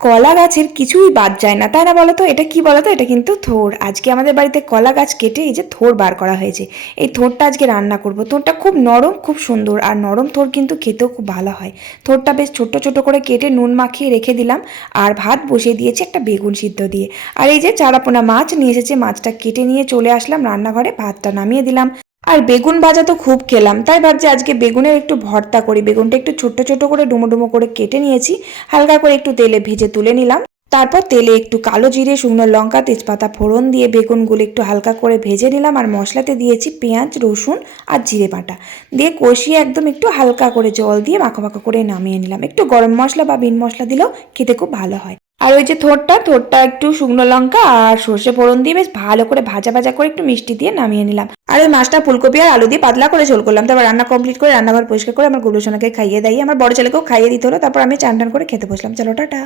কলা গাছের কিছুই বাদ যায় না, তাই না বলো তো? এটা কি বলো তো? এটা কিন্তু থোড়। আজকে আমাদের বাড়িতে কলা গাছ কেটে এই যে থোড় বার করা হয়েছে। এই থোড়টা আজকে রান্না করব। থোড়টা খুব নরম, খুব সুন্দর, আর নরম থোড় কিন্তু খেতেও খুব ভালো হয়। থোড়টা বেশ ছোট ছোট করে কেটে নুন মাখিয়ে রেখে দিলাম, আর ভাত বসিয়ে দিয়েছি একটা বেগুন সিদ্ধ দিয়ে। আর এই যে চারাপোনা মাছ নিয়ে এসেছে, মাছটা কেটে নিয়ে চলে আসলাম রান্নাঘরে, ভাতটা নামিয়ে দিলাম। আর বেগুন ভাজা তো খুব খেলাম, তাই ভাবছি আজকে বেগুনের একটু ভর্তা করি। বেগুনটা একটু ছোট ছোট করে ডুমো ডুমো করে কেটে নিয়েছি, হালকা করে একটু তেলে ভেজে তুলে নিলাম। তারপর তেলে একটু কালো জিরে, শুকনো লঙ্কা, তেজপাতা ফোড়ন দিয়ে বেগুনগুলো একটু হালকা করে ভেজে নিলাম। আর মশলাতে দিয়েছি পেঁয়াজ, রসুন আর জিরে বাটা দিয়ে কষিয়ে একদম একটু হালকা করে জল দিয়ে মাখো মাখো করে নামিয়ে নিলাম। একটু গরম মশলা বা বিন মশলা দিলেও খেতে খুব ভালো হয়। আর ওই যে থোড়টা একটু শুকনো লঙ্কা আর সর্ষে ফোড়ন দিয়ে বেশ ভালো করে ভাজা ভাজা করে একটু মিষ্টি দিয়ে নামিয়ে নিলাম। আর ওই মাছটা ফুলকপি আর আলু দিয়ে পাতলা করে ঝোল করলাম। তারপর রান্না কমপ্লিট করে রান্নাঘর পরিষ্কার করে আমার গুলো সোনাকে খাইয়ে দিয়ে আমার বড় ছেলেকেও খাইয়ে দিতে হলো। তারপর আমি চান টান করে খেতে বসলাম। চলো টাটা।